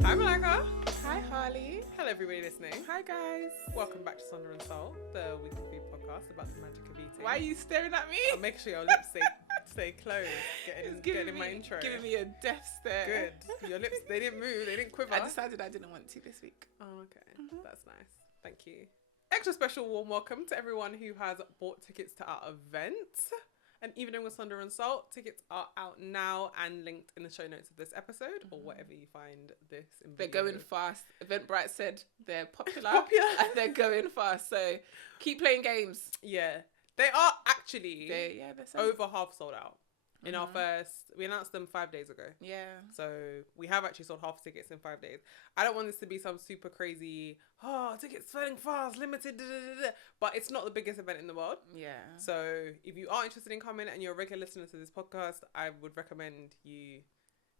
Hi Malaka. Hi Harley. Hello everybody listening. Hi guys. Welcome back to Sonder and Soul, the weekly food podcast about the magic of eating. Why are you staring at me? I'll make sure your lips stay closed. Getting my intro. Giving me a death stare. Good. Your lips, they didn't move, they didn't quiver. I decided I didn't want to this week. Oh, okay. That's nice. Thank you. Extra special warm welcome to everyone who has bought tickets to our event. An Evening with Sonder and Salt. Tickets are out now and linked in the show notes of this episode or whatever you find this in They're video. going fast. Eventbrite said they're popular and they're going fast. So keep playing games. Yeah. They are actually They're over half sold out. In our we announced them 5 days ago. Yeah. So we have actually sold half tickets in 5 days. I don't want this to be some super crazy, tickets selling fast, limited, but it's not the biggest event in the world. Yeah. So if you are interested in coming and you're a regular listener to this podcast, I would recommend you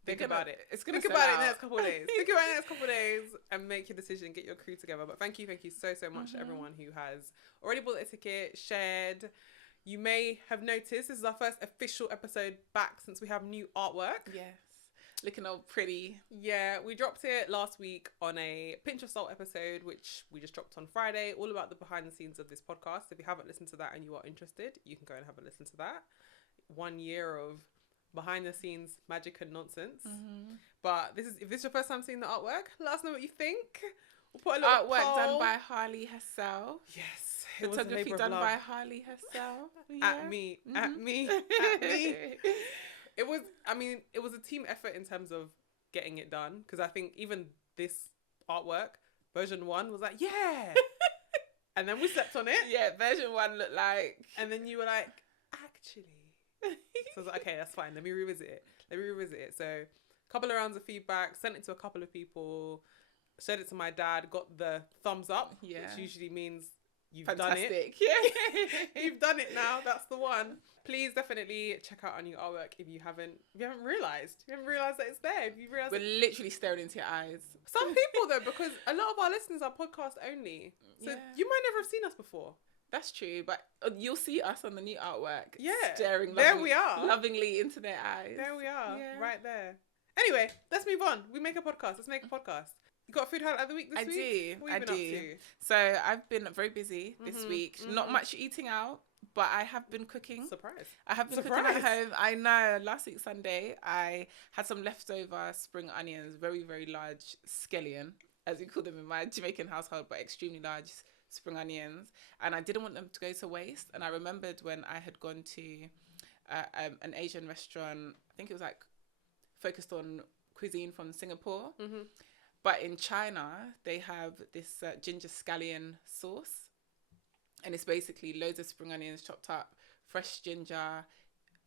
think about it. It's gonna think sell about it out. in the next couple of days. Think about it in the next couple of days and make your decision, get your crew together. But thank you so much to everyone who has already bought a ticket, shared. You may have noticed this is our first official episode back since we have new artwork. Yes. Looking all pretty. Yeah, we dropped it last week on a Pinch of Salt episode, which we just dropped on Friday, all about the behind the scenes of this podcast. If you haven't listened to that and you are interested, you can go and have a listen to that. 1 year of behind the scenes magic and nonsense. But if this is your first time seeing the artwork, let us know what you think. We'll put a little Artwork poll. done by Harley herself. Yes. It was a Photography labor of done love. by Harley herself. At me. It was a team effort in terms of getting it done. Because I think even this artwork, version 1 was like, yeah. And then we slept on it. Yeah, version 1 looked like. And then you were like, actually. So I was like, okay, that's fine. Let me revisit it. So a couple of rounds of feedback, sent it to a couple of people, showed it to my dad, got the thumbs up, which usually means you've Fantastic. done it. Yeah. You've done it now. That's the one. Please definitely check out our new artwork if you haven't realised. If you haven't realised that it's there. If you realise We're literally staring into your eyes. some people though, because a lot of our listeners are podcast only. So you might never have seen us before. That's true, but you'll see us on the new artwork. Yeah. Staring There we are. lovingly into their eyes. There we are. Yeah. Right there. Anyway, let's move on. We make a podcast. Let's make a podcast. You got a food highlight of the week this week? I do. So I've been very busy this week. Not much eating out, but I have been cooking. Surprise. I have been cooking at home. I know. Last week Sunday, I had some leftover spring onions, very, very large scallion, as we call them in my Jamaican household, but extremely large spring onions. And I didn't want them to go to waste. And I remembered when I had gone to an Asian restaurant, I think it was like focused on cuisine from Singapore. But in China, they have this ginger scallion sauce. And it's basically loads of spring onions chopped up, fresh ginger.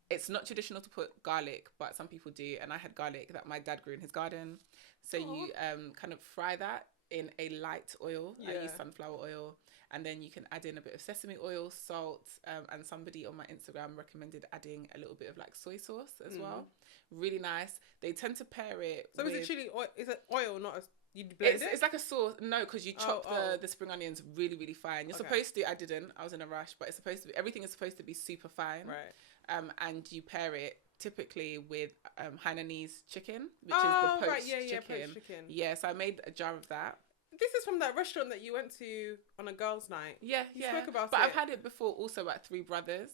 It's not traditional to put garlic, but some people do. And I had garlic that my dad grew in his garden. So you kind of fry that in a light oil. I use sunflower oil. And then you can add in a bit of sesame oil, salt. And somebody on my Instagram recommended adding a little bit of like soy sauce as well. Really nice. They tend to pair it So with... is it chili oil? Is it oil, not a... You blend it? It's like a sauce. No, because you chop the spring onions really, really fine. You're supposed to. I didn't. I was in a rush, but it's supposed to be. Everything is supposed to be super fine. Right. And you pair it typically with Hainanese chicken, which is the poached chicken. Poached chicken. Yeah. So I made a jar of that. This is from that restaurant that you went to on a girls' night. Yeah. You spoke about but it. I've had it before also at Three Brothers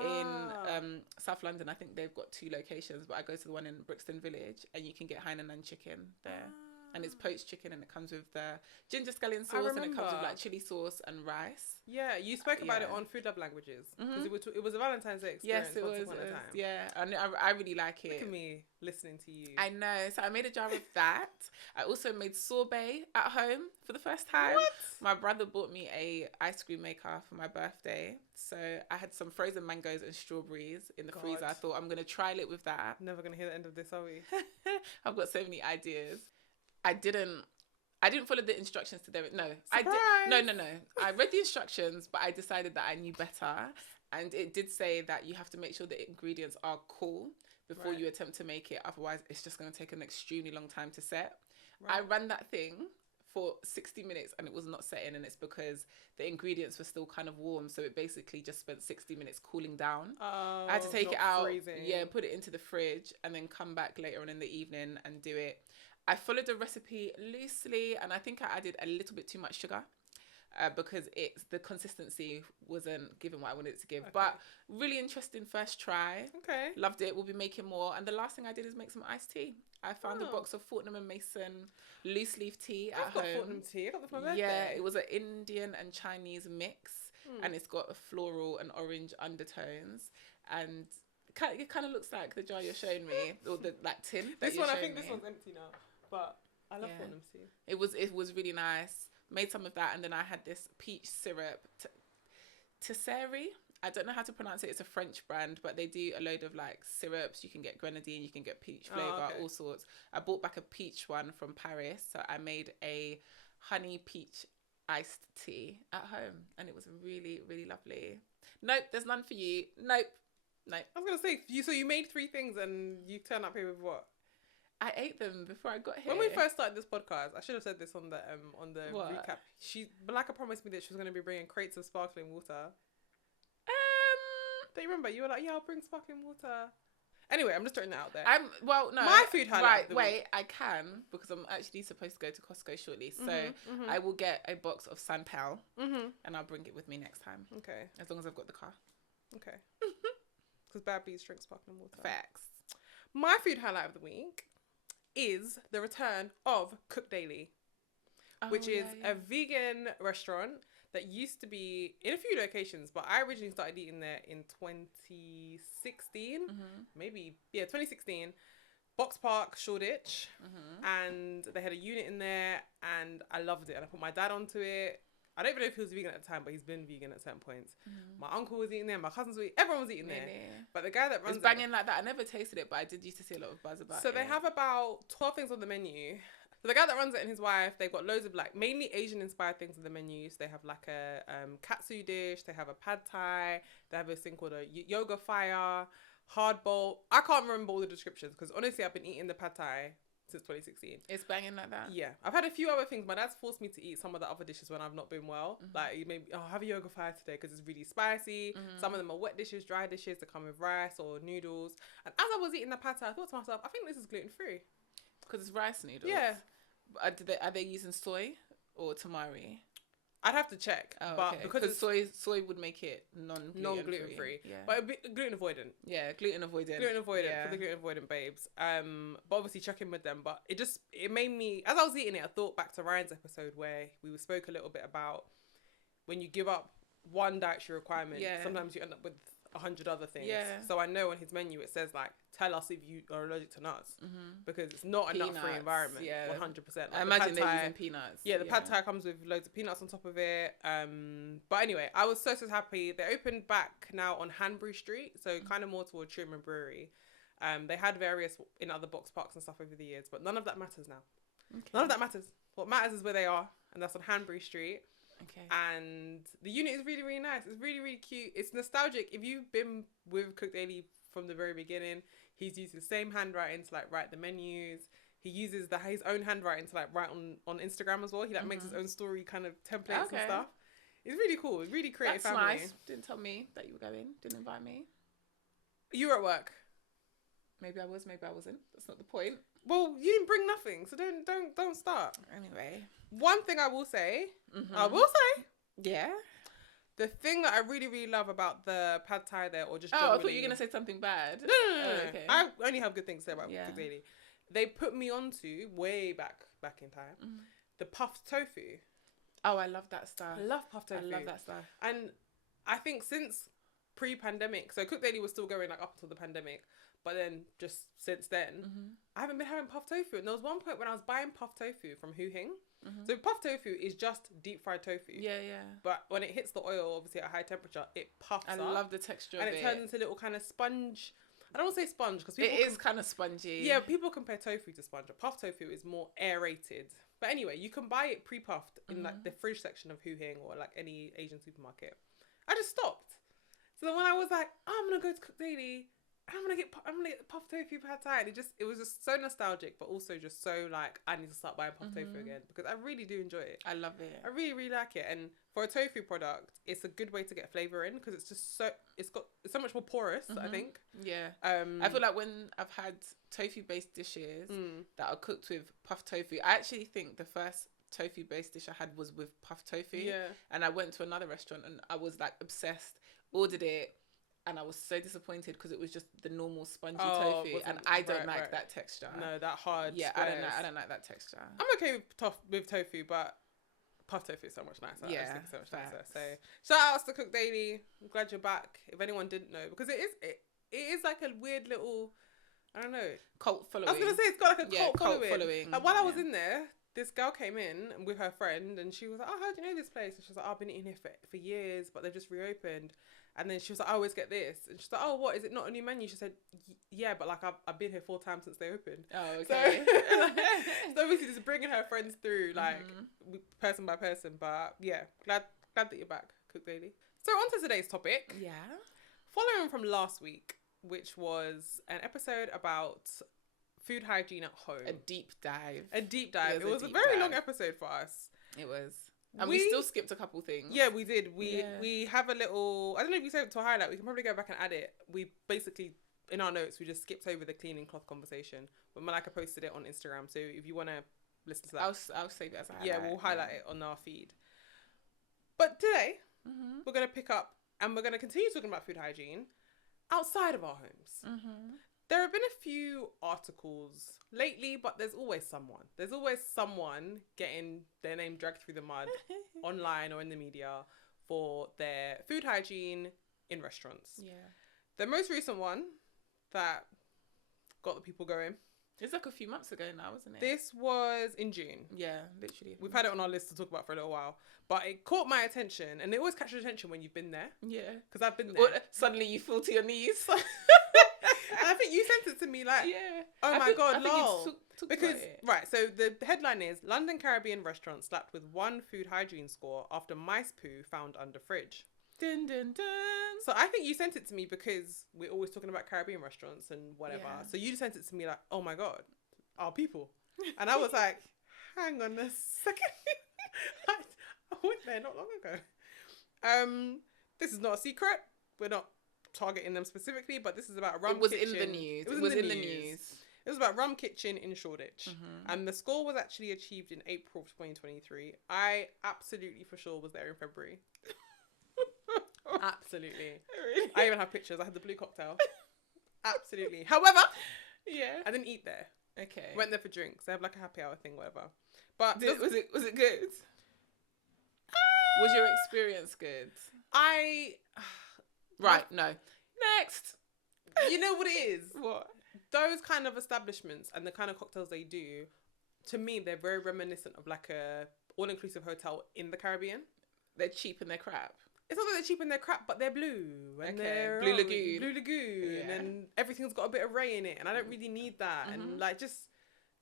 in South London. I think they've got 2 locations, but I go to the one in Brixton Village, and you can get Hainan chicken there. And it's poached chicken, and it comes with the ginger scallion sauce, and it comes with like chili sauce and rice. Yeah, you spoke about it on Food Love Languages because it was a Valentine's Day experience. Yes, it was. Yeah, and I really like it. Look at me listening to you. I know. So I made a jar of that. I also made sorbet at home for the first time. What? My brother bought me a ice cream maker for my birthday. So I had some frozen mangoes and strawberries in the freezer. I thought I'm going to trial it with that. Never going to hear the end of this, are we? I've got so many ideas. I didn't follow the instructions to their... No. Surprise! No. I read the instructions, but I decided that I knew better. And it did say that you have to make sure the ingredients are cool before you attempt to make it. Otherwise, it's just going to take an extremely long time to set. Right. I ran that thing for 60 minutes and it was not setting, and it's because the ingredients were still kind of warm, so it basically just spent 60 minutes cooling down. I had to take it out, freezing. put it into the fridge, and then come back later on in the evening and do it. I followed the recipe loosely, and I think I added a little bit too much sugar. Because the consistency wasn't given what I wanted it to give. Okay. But really interesting first try. Okay. Loved it. We'll be making more. And the last thing I did is make some iced tea. I found a Oh. box of Fortnum and Mason loose leaf tea I've at got home. Fortnum tea. I got this for my birthday. Yeah, it was an Indian and Chinese mix, and it's got a floral and orange undertones, and it kind of looks like the jar you're showing me, or the like tin. This one, I think this one's empty now, but I love Fortnum tea. It was really nice. Made some of that, and then I had this peach syrup, Tesseri. I don't know how to pronounce it. It's a French brand, but they do a load of like syrups. You can get grenadine, you can get peach flavor, all sorts. I bought back a peach one from Paris, so I made a honey peach iced tea at home, and it was really, really lovely. Nope, there's none for you. Nope. I was gonna say so you made 3 things and you turned up here with what? I ate them before I got here. When we first started this podcast, I should have said this on the What? recap. Malaka promised me that she was gonna be bringing crates of sparkling water. Don't you remember? You were like, yeah, I'll bring sparkling water. Anyway, I'm just throwing that out there. No. My food highlight. Right, wait, I can, because I'm actually supposed to go to Costco shortly. So I will get a box of Sanpal and I'll bring it with me next time. Okay. As long as I've got the car. Okay. Because bad bees drink sparkling water. Facts. My food highlight of the week is the return of Cook Daily, which is a vegan restaurant that used to be in a few locations, but I originally started eating there in 2016, maybe 2016, Box Park, Shoreditch, and they had a unit in there, and I loved it, and I put my dad onto it. I don't even know if he was vegan at the time, but he's been vegan at certain points. My uncle was eating there, my cousins were eating, everyone was eating there. But the guy that runs it's banging like that. I never tasted it, but I did used to see a lot of buzz about it. So they have about 12 things on the menu. So the guy that runs it and his wife, they've got loads of like mainly Asian inspired things on the menus. They have like a katsu dish, they have a pad thai, they have this thing called a yoga fire, hard bowl. I can't remember all the descriptions because honestly I've been eating the pad thai since 2016. It's banging like that? Yeah. I've had a few other things. My dad's forced me to eat some of the other dishes when I've not been well. Like he made me, have a yoga fire today because it's really spicy. Some of them are wet dishes, dry dishes that come with rice or noodles. And as I was eating the pad thai, I thought to myself, I think this is gluten free. Because it's rice noodles? Yeah. Are they using soy or tamari? I'd have to check, but because soy would make it non-gluten free. Yeah. But it'd be gluten avoidant. Yeah, gluten avoidant. For the gluten avoidant babes. But obviously check in with them. But it made me, as I was eating it, I thought back to Ryan's episode where we spoke a little bit about when you give up one dietary requirement, sometimes you end up with 100 other things. Yeah. So I know on his menu it says like, tell us if you are allergic to nuts because it's not a nut-free environment. 100%. Like I imagine they're using peanuts. Yeah, the pad thai comes with loads of peanuts on top of it. But anyway, I was so happy. They opened back now on Hanbury Street, so kind of more towards Truman Brewery. They had various in other box parks and stuff over the years, but none of that matters now. Okay. None of that matters. What matters is where they are, and that's on Hanbury Street. Okay. And the unit is really, really nice. It's really, really cute. It's nostalgic. If you've been with Cook Daily from the very beginning, he's used the same handwriting to like write the menus. He uses his own handwriting to like write on Instagram as well. He like makes his own story kind of templates and stuff. It's really cool. It's really creative. That's family. Nice. Didn't tell me that you were going. Didn't invite me. You were at work. Maybe I was. Maybe I wasn't. That's not the point. Well, you didn't bring nothing, so don't start. Anyway, one thing I will say, yeah. The thing that I really, really love about the pad thai there, or just I thought you were going to say something bad. No. Okay. I only have good things to say about Cook Daily. They put me onto, way back in time, the puffed tofu. Oh, I love that stuff. I love puffed tofu. I love that stuff. And I think since pre-pandemic, so Cook Daily was still going like up until the pandemic, but then just since then, I haven't been having puffed tofu. And there was one point when I was buying puffed tofu from Hu Hing. So puffed tofu is just deep fried tofu. Yeah. But when it hits the oil, obviously at a high temperature, it puffs up. I love the texture of it. And it turns into a little kind of sponge. I don't want to say sponge because it is kind of spongy. Yeah, people compare tofu to sponge. Puffed tofu is more aerated. But anyway, you can buy it pre-puffed in like the fridge section of Hu Hing or like any Asian supermarket. I just stopped. So then when I was like, I'm going to go to Cook Daily I'm gonna get puff tofu pad thai. And it was just so nostalgic, but also just so like I need to start buying puff tofu again because I really do enjoy it. I love it. I really, really like it. And for a tofu product, it's a good way to get flavor in because it's just it's so much more porous, I think. Yeah. I feel like when I've had tofu based dishes that are cooked with puff tofu, I actually think the first tofu based dish I had was with puff tofu. Yeah. And I went to another restaurant and I was like obsessed, ordered it, and I was so disappointed because it was just the normal spongy tofu, and I don't like that texture. No, that hard. Yeah, squares. I don't like that texture. I'm okay with tofu, but puff tofu is so much nicer. Yeah, I just think it's so much nicer. facts. So shout outs to Cook Daily. I'm glad you're back. If anyone didn't know, because it is like a weird little, I don't know, cult following. I was gonna say it's got like a cult following. Like while I was Yeah. in there, this girl came in with her friend, and she was like, "Oh, how do you know this place?" And she was like, "Oh, I've been eating here for years, but they've just reopened." And then she was like, "I always get this." And she's like, "Oh, what is it? Not a new menu?" She said, "Yeah, but like I've been here 4 times since they opened." Oh, okay. So obviously just bringing her friends through, like person by person. But yeah, glad that you're back, Cook Daily. So on to today's topic. Yeah. Following from last week, which was an episode about food hygiene at home. A deep dive. It was a very long episode for us. It was. And we still skipped a couple things. Yeah, we did. We have a little, I don't know if you saved it to a highlight. We can probably go back and add it. We basically, in our notes, we just skipped over the cleaning cloth conversation. But Malika posted it on Instagram. So if you want to listen to that. I'll save it as a highlight. Yeah, we'll highlight it on our feed. But today, we're going to pick up and we're going to continue talking about food hygiene outside of our homes. There have been a few articles lately, but there's always someone. There's always someone getting their name dragged through the mud online or in the media for their food hygiene in restaurants. Yeah. The most recent one that got the people going. It's like a few months ago now, wasn't it? This was in June. Yeah, literally. We've had it on our list to talk about for a little while, but it caught my attention, and it always catches your attention when you've been there. Yeah. Because I've been there. Or suddenly you fall to your knees. And I think you sent it to me like, yeah. oh my God, lol. Talked Because, about it. right, so the headline is, London Caribbean restaurant slapped with 1 food hygiene score after mice poo found under fridge. Dun, dun, dun. So I think you sent it to me because we're always talking about Caribbean restaurants and whatever. Yeah. So you sent it to me like, oh my God, our people. And I was like, hang on a second. I went there not long ago. This is not a secret. We're not targeting them specifically, but this is about Rum Kitchen. It was in the news. It was in the news. It was about Rum Kitchen in Shoreditch. And the score was actually achieved in April of 2023. I absolutely for sure was there in February. Absolutely. Really? I even have pictures. I had the blue cocktail. Absolutely. However, Yeah. I didn't eat there. Okay. Went there for drinks. They have like a happy hour thing, whatever. But was it good? Was your experience good? Right. No. Next. You know what it is? What? Those kind of establishments and the kind of cocktails they do, to me, they're very reminiscent of like a all-inclusive hotel in the Caribbean. They're cheap and they're crap. It's not that they're cheap and they're crap, but they're blue. And they're Blue Lagoon. Blue Lagoon. Yeah. And everything's got a bit of ray in it. And I don't really need that. And like just,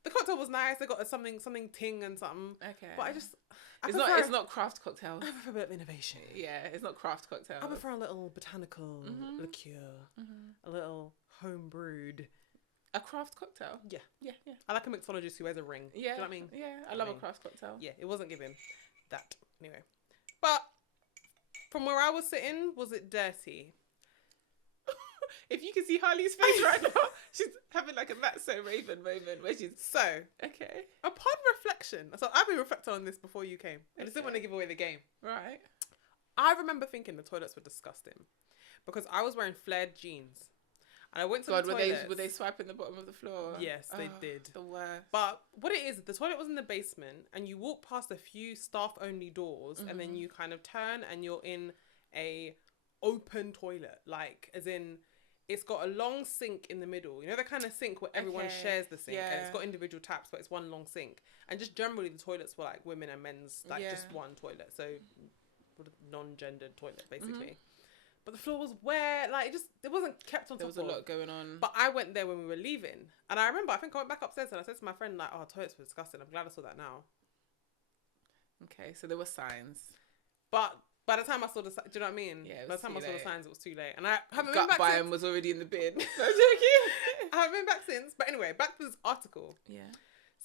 the cocktail was nice. They got something ting and something. Okay. But It's not craft cocktail. I prefer a bit of innovation. Yeah, it's not craft cocktail. I prefer a little botanical liqueur. A little home brewed. A craft cocktail? Yeah. Yeah. I like a mixologist who wears a ring. Yeah. Do you know what I mean? Yeah, I love a craft cocktail. Yeah, it wasn't giving that. Anyway. But from where I was sitting, was it dirty? If you can see Harley's face right now, she's having like a Matt So Raven moment where she's So, okay. upon reflection, so I've been reflecting on this before you came. I just didn't want to give away the game. Right. I remember thinking the toilets were disgusting because I was wearing flared jeans. And I went to the toilets. were they swiping the bottom of the floor? Yes, they did. The worst. But what it is, the toilet was in the basement and you walk past a few staff-only doors and then you kind of turn and you're in a open toilet. Like, as in, it's got a long sink in the middle. You know the kind of sink where everyone shares the sink and it's got individual taps, but it's one long sink. And just generally the toilets were like women and men's, like just one toilet. So, non-gendered toilet, basically. But the floor was wet, like it wasn't kept on top of. There was a lot going on. But I went there when we were leaving. And I remember, I think I went back upstairs and I said to my friend, like, oh, toilets were disgusting. I'm glad I saw that now. Okay, so there were signs. But By the time I saw the, do you know what I mean? Yeah, it By was the time I too saw the late. signs, it was too late, and I haven't been Gut back Bayern since. was already in the bin. No joking. I haven't been back since. But anyway, back to this article. Yeah.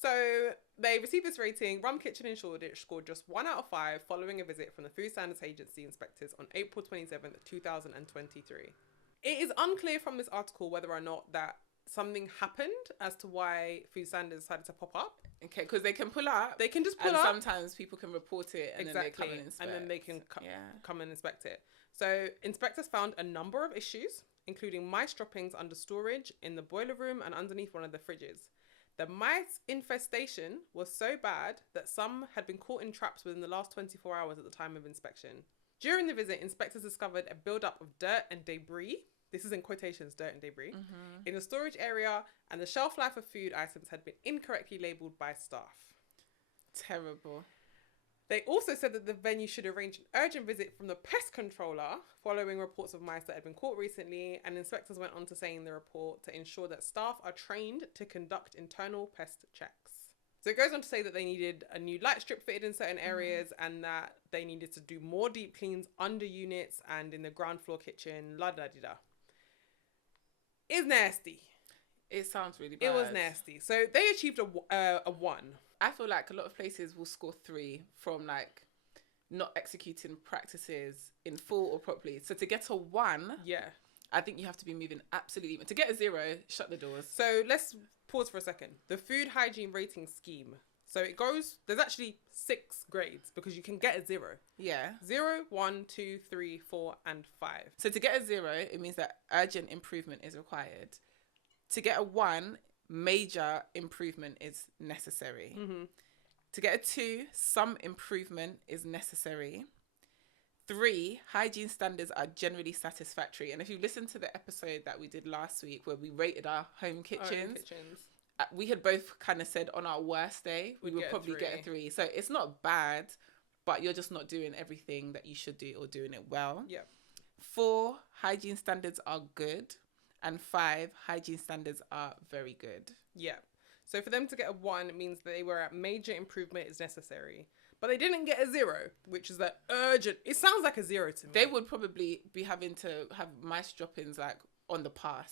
So they received this rating. Rum Kitchen in Shoreditch scored just 1 out of 5 following a visit from the Food Standards Agency inspectors on April 27th, 2023. It is unclear from this article whether or not that something happened as to why Food Standards decided to pop up. Okay, because they can pull up. They can just pull and up. sometimes people can report it and Exactly. then they come and inspect. And then they can come and inspect it. So inspectors found a number of issues, including mice droppings under storage, in the boiler room and underneath one of the fridges. The mice infestation was so bad that some had been caught in traps within the last 24 hours at the time of inspection. During the visit, inspectors discovered a buildup of dirt and debris. This is in quotations, dirt and debris, in the storage area, and the shelf life of food items had been incorrectly labelled by staff. Terrible. They also said that the venue should arrange an urgent visit from the pest controller following reports of mice that had been caught recently, and inspectors went on to say in the report to ensure that staff are trained to conduct internal pest checks. So it goes on to say that they needed a new light strip fitted in certain areas and that they needed to do more deep cleans under units and in the ground floor kitchen, la-da-di-da. It's nasty. It sounds really bad. It was nasty. So they achieved a 1. I feel like a lot of places will score 3 from like not executing practices in full or properly. So to get a 1, Yeah. I think you have to be moving absolutely. To get a 0, shut the doors. So let's pause for a second. The food hygiene rating scheme. So it goes, there's actually 6 grades because you can get a 0. Yeah. 0, 1, 2, 3, 4, and 5. So to get a 0, it means that urgent improvement is required. To get a 1, major improvement is necessary. To get a 2, some improvement is necessary. 3, hygiene standards are generally satisfactory. And if you listen to the episode that we did last week where we rated our home kitchens, we had both kind of said on our worst day, we would probably get a 3. So it's not bad, but you're just not doing everything that you should do or doing it well. Yep. 4, hygiene standards are good. And 5, hygiene standards are very good. Yeah. So for them to get a 1, it means that they were at major improvement is necessary. But they didn't get a 0, which is that urgent. It sounds like a 0 to me. They would probably be having to have mice droppings like on the pass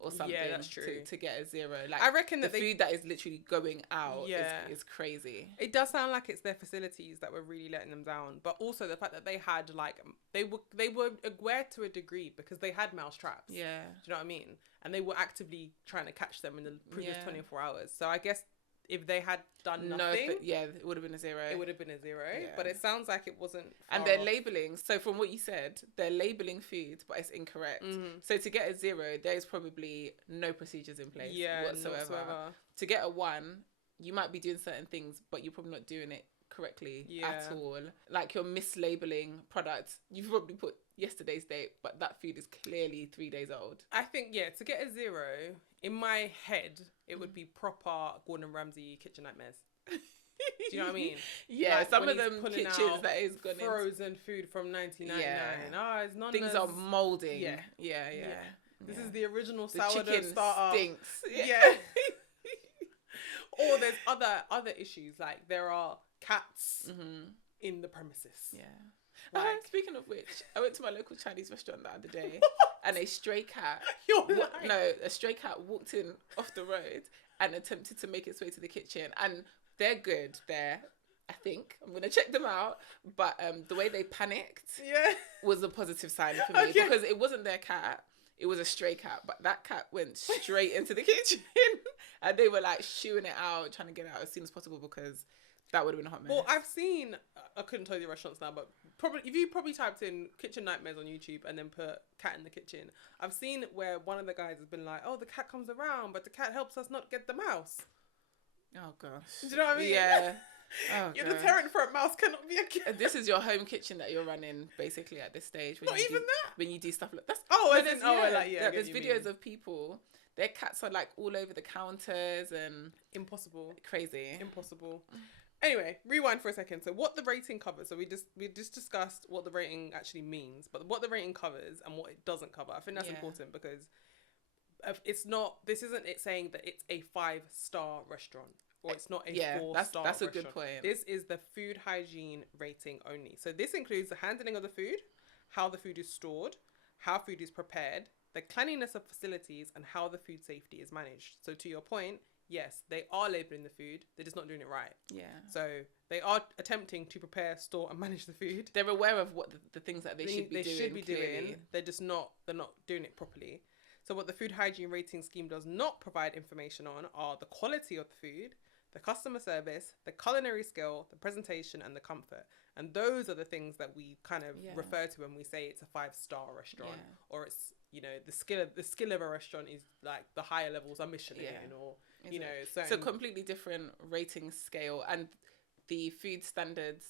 or something. Yeah, that's true. To get a 0. Like I reckon that the food that is literally going out is crazy. It does sound like it's their facilities that were really letting them down, but also the fact that they had like they were aware to a degree because they had mouse traps. Yeah. Do you know what I mean? And they were actively trying to catch them in the previous 24 hours. So I guess if they had done nothing, it would have been a 0. It would have been a 0. Yeah. But it sounds like it wasn't. And they're labeling. So from what you said, they're labeling food, but it's incorrect. So to get a 0, there is probably no procedures in place whatsoever. To get a 1, you might be doing certain things, but you're probably not doing it correctly at all. Like you're mislabeling products. You've probably put yesterday's date, but that food is clearly 3 days old. I think, to get a 0, in my head, it would be proper Gordon Ramsay kitchen nightmares. Do you know what I mean? Yeah, like some of them kitchens that is gone frozen food from 1999. Oh, it's none. Things are molding. Yeah. This is the original the sourdough chicken starter. Stinks. Yeah. Or there's other issues, like there are cats in the premises. Yeah. Like, speaking of which, I went to my local Chinese restaurant the other day, and a stray cat. A stray cat walked in off the road and attempted to make its way to the kitchen. And they're good there, I think. I'm gonna check them out. But the way they panicked, was a positive sign for me because it wasn't their cat. It was a stray cat, but that cat went straight into the kitchen, and they were like shooing it out, trying to get it out as soon as possible because that would have been a hot mess. Well, I've seen, I couldn't tell you the restaurants now, but probably if you typed in kitchen nightmares on YouTube and then put cat in the kitchen, I've seen where one of the guys has been like, oh, the cat comes around, but the cat helps us not get the mouse. Oh gosh. Do you know what I mean? Yeah. Oh, your deterrent for a mouse cannot be a cat. This is your home kitchen that you're running basically at this stage. Not even that. When you do stuff like that. There's videos of people. Their cats are like all over the counters and impossible. Crazy. Impossible. Anyway, rewind for a second. So what the rating covers. So we just discussed what the rating actually means, but what the rating covers and what it doesn't cover. I think that's important because it's not. This isn't it saying that it's a 5-star restaurant. or it's not a Yeah, 4-star that's a restaurant. good point. This is the food hygiene rating only. So this includes the handling of the food, how the food is stored, how food is prepared, the cleanliness of facilities, and how the food safety is managed. So to your point, yes, they are labeling the food, they're just not doing it right. Yeah. So they are attempting to prepare, store, and manage the food. They're aware of what the things that they should be doing. Doing. They're not doing it properly. So what the food hygiene rating scheme does not provide information on are the quality of the food, the customer service, the culinary skill, the presentation, and the comfort. And those are the things that we kind of refer to when we say it's a 5-star restaurant, or it's, you know, the skill of a restaurant is like the higher levels are Michelin, or you know, so completely different rating scale. And the food standards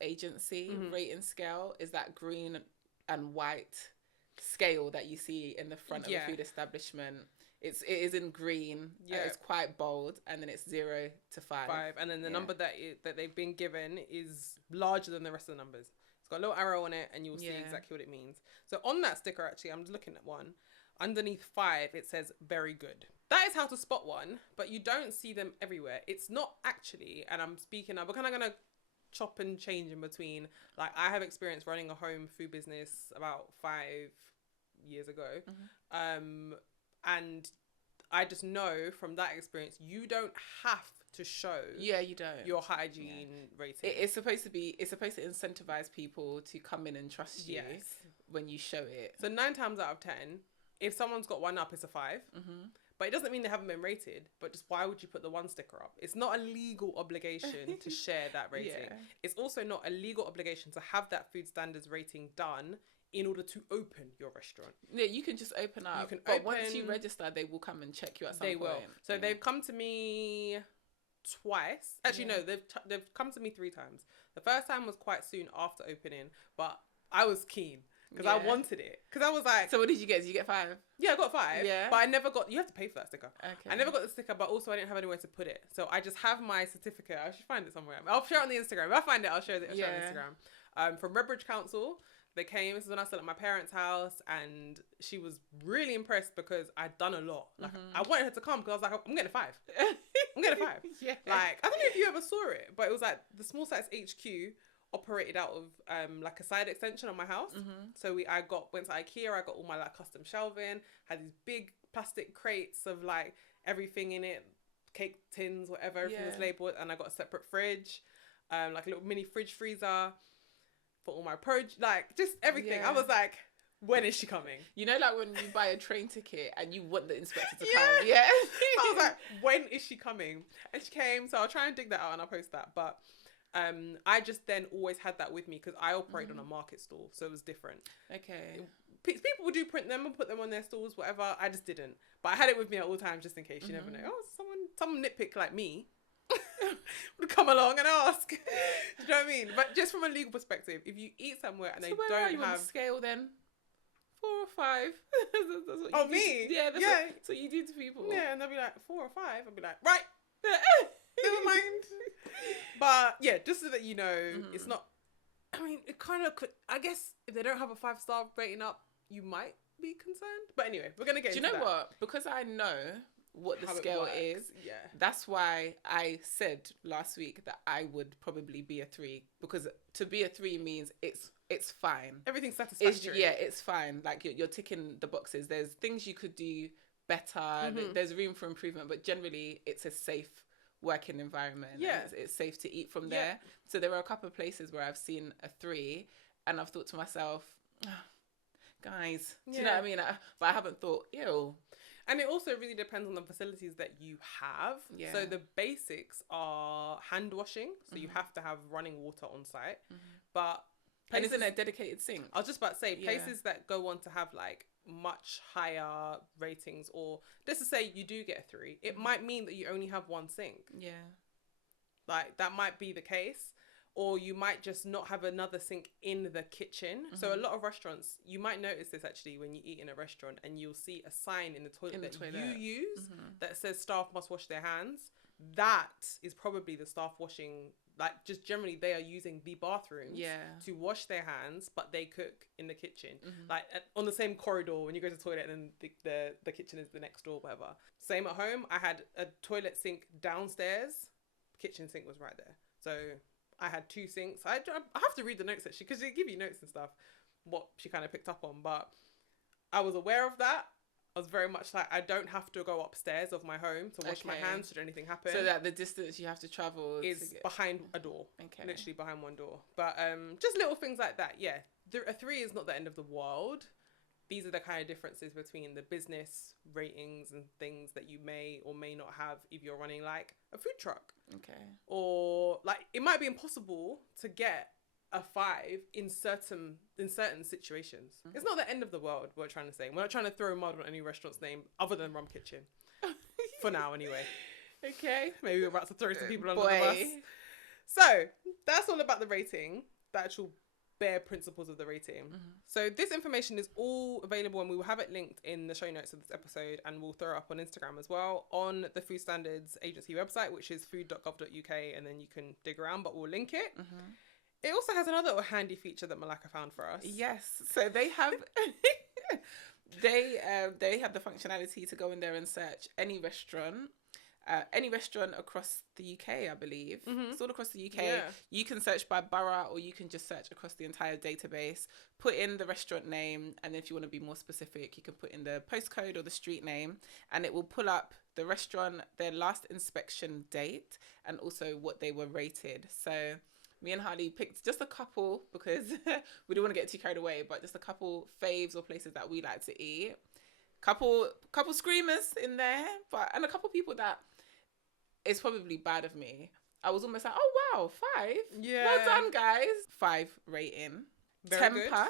agency rating scale is that green and white scale that you see in the front of a food establishment. It is in green. It's quite bold, and then it's 0 to 5. And then the number that they've been given is larger than the rest of the numbers. It's got a little arrow on it, and you'll see exactly what it means. So on that sticker, actually, I'm just looking at one. Underneath 5, it says very good. That is how to spot one, but you don't see them everywhere. It's not actually, and I'm speaking now, we're kind of going to chop and change in between. Like, I have experience running a home food business about 5 years ago. And I just know from that experience, you don't have to show you don't your hygiene rating. It's supposed to incentivize people to come in and trust you when you show it. So 9 times out of 10, if someone's got 1 up, it's a 5. But it doesn't mean they haven't been rated. But just why would you put the 1 sticker up? It's not a legal obligation to share that rating. It's also not a legal obligation to have that food standards rating done in order to open your restaurant. Yeah, you can just open up. Once you register, they will come and check you at some point. They will. So they've come to me twice. Actually, no, they've come to me 3 times. The first time was quite soon after opening, but I was keen because I wanted it. Because I was like... So what did you get? Did you get 5? Yeah, I got 5. Yeah. But I never got... You have to pay for that sticker. Okay. I never got the sticker, but also I didn't have anywhere to put it. So I just have my certificate. I should find it somewhere. I'll share it on the Instagram. If I find it, I'll share it on Instagram. From Redbridge Council... They came, this is when I was still at my parents' house, and she was really impressed because I'd done a lot. Like, I wanted her to come because I was like, I'm getting a 5. I'm getting a 5. Like, I don't know if you ever saw it, but it was like the small size HQ operated out of like a side extension on my house. So I went to IKEA, I got all my like custom shelving, had these big plastic crates of like everything in it, cake tins, whatever, everything was labeled, and I got a separate fridge, like a little mini fridge freezer. For all my like just everything. I was like, when is she coming? You know, like when you buy a train ticket and you want the inspector to come. Yeah. I was like, when is she coming? And she came, so I'll try and dig that out and I'll post that. But I just then always had that with me because I operate on a market stall, so it was different. Okay. People would do print them and put them on their stalls, whatever. I just didn't. But I had it with me at all times just in case. You never know. Oh, someone nitpick like me. Would come along and ask. Do you know what I mean? But just from a legal perspective, if you eat somewhere and they don't have scale, then 4 or 5. That's what me? That's what you do to people. Yeah, and they'll be like 4 or 5. I'll be like, right, never mind. But yeah, just so that you know, it's not. I mean, it kind of could. I guess if they don't have a 5-star rating up, you might be concerned. But anyway, we're gonna get. Do into you know that. What? Because I know what the scale is. Yeah. That's why I said last week that I would probably be a 3, because to be a 3 means it's fine. Everything's satisfactory. It's fine. Like you're ticking the boxes. There's things you could do better. There's room for improvement, but generally it's a safe working environment. Yeah. It's safe to eat from there. So there are a couple of places where I've seen a 3 and I've thought to myself, guys, do you know what I mean? But I haven't thought, ew. And it also really depends on the facilities that you have. Yeah. So the basics are hand washing. So you have to have running water on site. But and isn't there a dedicated sink? I was just about to say, places that go on to have like much higher ratings, or just to say you do get a 3, it might mean that you only have 1 sink. Yeah. Like that might be the case. Or you might just not have another sink in the kitchen. So a lot of restaurants, you might notice this actually when you eat in a restaurant, and you'll see a sign in the toilet you use that says staff must wash their hands. That is probably the staff washing like just generally they are using the bathrooms to wash their hands, but they cook in the kitchen, like on the same corridor when you go to the toilet, and then the kitchen is the next door, whatever. Same at home. I had a toilet sink downstairs, kitchen sink was right there. So I had 2 sinks. I have to read the notes actually, because they give you notes and stuff, what she kind of picked up on, but I was aware of that. I was very much like, I don't have to go upstairs of my home to wash my hands should anything happen. So that the distance you have to travel is behind a door. Okay. Literally behind one door. But just little things like that. Yeah. A 3 is not the end of the world. These are the kind of differences between the business ratings and things that you may or may not have if you're running like a food truck. Okay. Or like, it might be impossible to get a 5 in certain situations. It's not the end of the world, we're trying to say. We're not trying to throw mud on any restaurant's name other than Rum Kitchen. For now, anyway. Okay. Maybe we're about to throw some people under the bus. So, that's all about the rating. The actual bare principles of the rating. So, this information is all available, and we will have it linked in the show notes of this episode, and we'll throw it up on Instagram as well, on the Food Standards Agency website, which is food.gov.uk, and then you can dig around, but we'll link it. It also has another little handy feature that Malaka found for us. Yes. So they have they have the functionality to go in there and search any restaurant across the UK, I believe. It's all across the UK. Yeah. You can search by borough, or you can just search across the entire database, put in the restaurant name, and if you want to be more specific, you can put in the postcode or the street name, and it will pull up the restaurant, their last inspection date, and also what they were rated. So me and Harley picked just a couple, because we don't want to get too carried away, but just a couple faves or places that we like to eat. Couple screamers in there, and a couple people that it's probably bad of me. I was almost like, oh wow, 5. Yeah. Well done, guys. 5 rating. Very Temper. Good.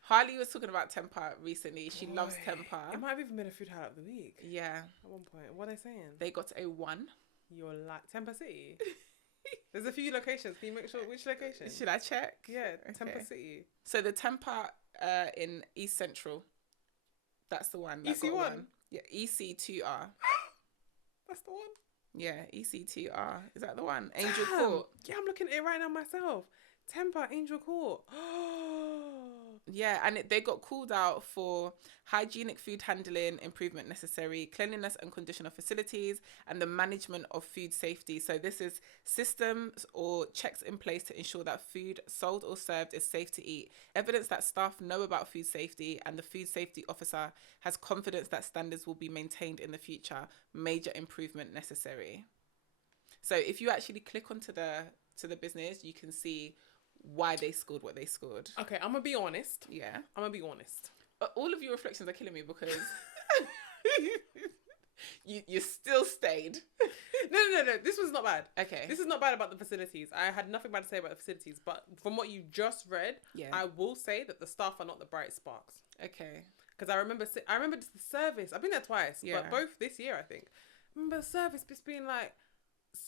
Harley was talking about Temper recently. She loves Temper. It might have even been a food highlight of the week. Yeah. At one point. What are they saying? They got a 1. You're like Temper City. There's a few locations. Can you make sure which location? Should I check? Yeah, okay. Temper City. So the Temper in East Central. That's the one. EC1? Yeah, EC2R. That's the one? Yeah, EC2R. Is that the one? Angel Court. Yeah, I'm looking at it right now myself. Temper, Angel Court. Yeah, and they got called out for hygienic food handling, improvement necessary, cleanliness and condition of facilities, and the management of food safety. So this is systems or checks in place to ensure that food sold or served is safe to eat. Evidence that staff know about food safety, and the food safety officer has confidence that standards will be maintained in the future. Major improvement necessary. So if you actually click onto the business, you can see why they scored what they scored. Okay, I'm gonna be honest. Yeah, I'm gonna be honest. All of your reflections are killing me, because you still stayed. No. This was not bad. Okay, this is not bad about the facilities. I had nothing bad to say about the facilities, but from what you just read, I will say that the staff are not the bright sparks. Okay, because I remember just the service. I've been there twice, but both this year, I think. I remember the service just being like,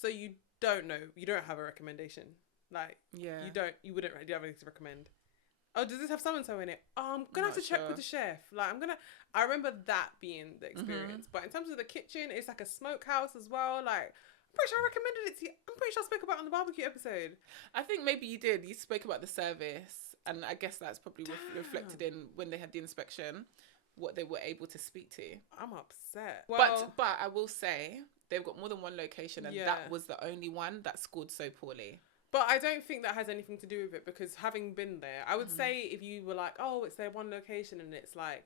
so you don't have a recommendation. Like, you wouldn't have anything to recommend. Oh, does this have so-and-so in it? Oh, I'm going to have to check with the chef. Like, I remember that being the experience. But in terms of the kitchen, it's like a smokehouse as well. Like, I'm pretty sure I recommended it to you. I'm pretty sure I spoke about it on the barbecue episode. I think maybe you did. You spoke about the service. And I guess that's probably reflected in when they had the inspection, what they were able to speak to. I'm upset. Well, but I will say, they've got more than one location, and that was the only one that scored so poorly. But I don't think that has anything to do with it, because having been there, I would say if you were like, oh, it's their one location and it's like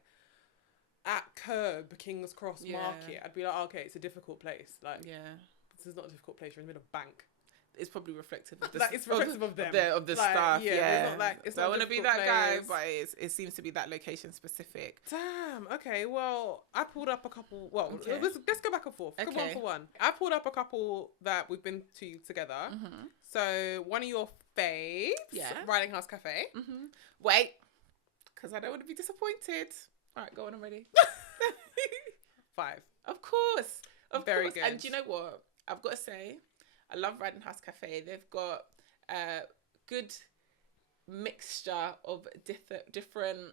at Curb, King's Cross Market, I'd be like, oh, okay, it's a difficult place. Like, this is not a difficult place. You're in the middle of bank. It's probably reflective of it's reflective of them. Of the like, staff, It's not like, it's not I want to be that guy, but it seems to be that location specific. Damn, okay, well, I pulled up a couple, let's go back and forth. Okay. Go one for one. I pulled up a couple that we've been to together. So, one of your faves, Riding House Cafe. Wait, because I don't want to be disappointed. All right, go on, I'm ready. 5. Of course. Very good. And do you know what? I've got to say, I love Riding House Cafe. They've got a good mixture of different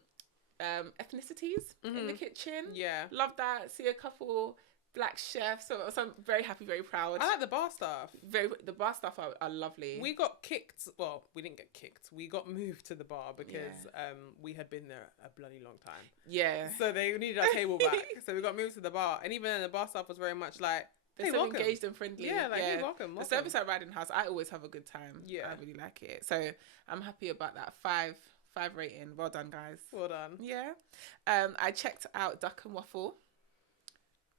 ethnicities in the kitchen. Yeah. Love that. See a couple black chef. So I'm very happy, very proud. I like the bar staff. The bar staff are lovely. We got kicked. Well, we didn't get kicked. We got moved to the bar because we had been there a bloody long time. Yeah. So they needed our table back. So we got moved to the bar, and even then the bar staff was very much like, they're hey, so welcome. engaged and friendly. Yeah, like, hey, welcome. The service at Riding House, I always have a good time. Yeah. I really like it. So I'm happy about that. 5 rating. Well done, guys. Well done. Yeah. I checked out Duck and Waffle.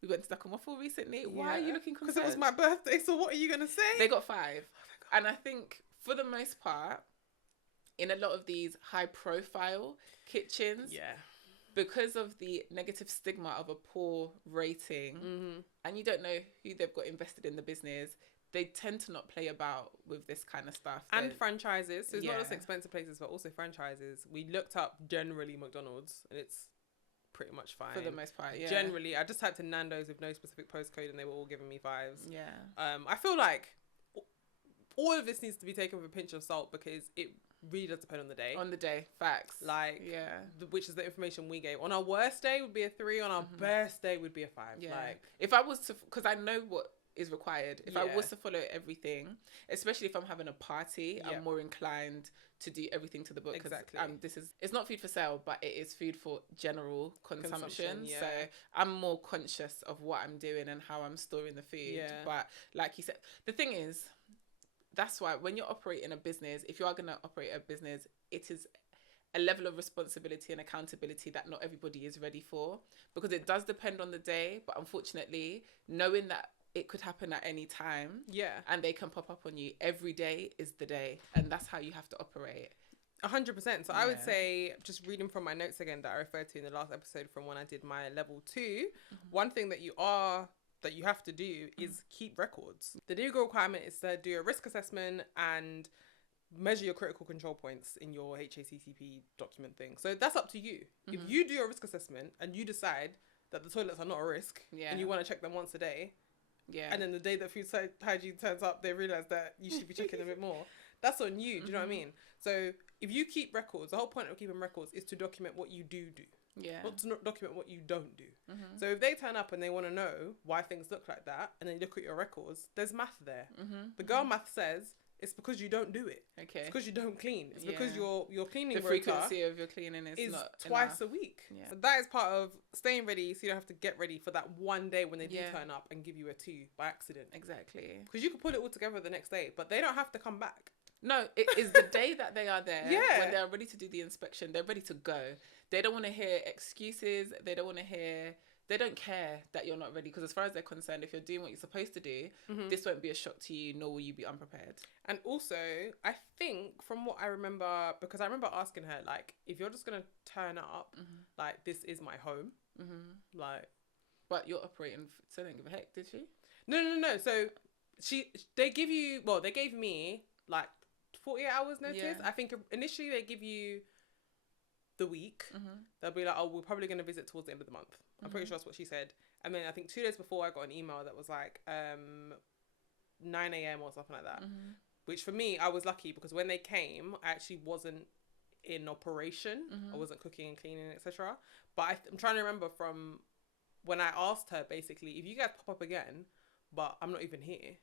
We went to Duck and Waffle recently. Yeah. Why are you looking concerned? Because it was my birthday, so what are you going to say? They got 5. And I think, for the most part, in a lot of these high-profile kitchens, because of the negative stigma of a poor rating, and you don't know who they've got invested in the business, they tend to not play about with this kind of stuff. And franchises. So it's not just expensive places, but also franchises. We looked up generally McDonald's, and it's pretty much fine. For the most part, yeah. Generally, I just typed in Nando's with no specific postcode, and they were all giving me 5s. Yeah. I feel like all of this needs to be taken with a pinch of salt because it really does depend on the day. On the day, facts. Like, which is the information we gave. On our worst day would be a 3. On our best day would be a 5. Yeah. Like, if I was to, because I know what is required. If I was to follow everything, especially if I'm having a party, I'm more inclined to do everything to the book. Exactly. It's not food for sale, but it is food for general consumption. Yeah. So I'm more conscious of what I'm doing and how I'm storing the food. Yeah. But like you said, the thing is, that's why when you're operating a business, if you are going to operate a business, it is a level of responsibility and accountability that not everybody is ready for, because it does depend on the day. But unfortunately, knowing that it could happen at any time, and they can pop up on you, every day is the day, and that's how you have to operate. 100%. So I would say, just reading from my notes again that I referred to in the last episode from when I did my level 2, one thing that you have to do is keep records. The legal requirement is to do a risk assessment and measure your critical control points in your HACCP document thing. So that's up to you. If you do your risk assessment and you decide that the toilets are not a risk and you want to check them once a day, and then the day that food hygiene turns up, they realize that you should be checking a bit more. That's on you. Do you know what I mean? So if you keep records, the whole point of keeping records is to document what you do. Not to document what you don't do. So if they turn up and they want to know why things look like that, and they look at your records, there's math there. The girl math says it's because you don't do it. Okay. It's because you don't clean. It's because your cleaning the frequency of your cleaning is not twice enough. a week. Yeah. So that is part of staying ready, so you don't have to get ready for that one day when they do turn up and give you a 2 by accident. Exactly. Because you can put it all together the next day, but they don't have to come back. No, it is the day that they are there. When they're ready to do the inspection, they're ready to go. They don't want to hear excuses. They don't want to hear... They don't care that you're not ready, because as far as they're concerned, if you're doing what you're supposed to do, this won't be a shock to you, nor will you be unprepared. And also, I think from what I remember, because I remember asking her, like, if you're just going to turn up, like, this is my home, like... But you're operating... So they don't give a heck, did she? No. So they gave me, like, 48 hours notice. Yeah. I think initially they give you the week. They'll be like, oh, we're probably going to visit towards the end of the month. I'm pretty sure that's what she said. And then I think 2 days before I got an email that was like 9 a.m. or something like that. Which for me, I was lucky because when they came, I actually wasn't in operation. I wasn't cooking and cleaning, etc. But I'm trying to remember from when I asked her, basically, if you guys pop up again, but I'm not even here,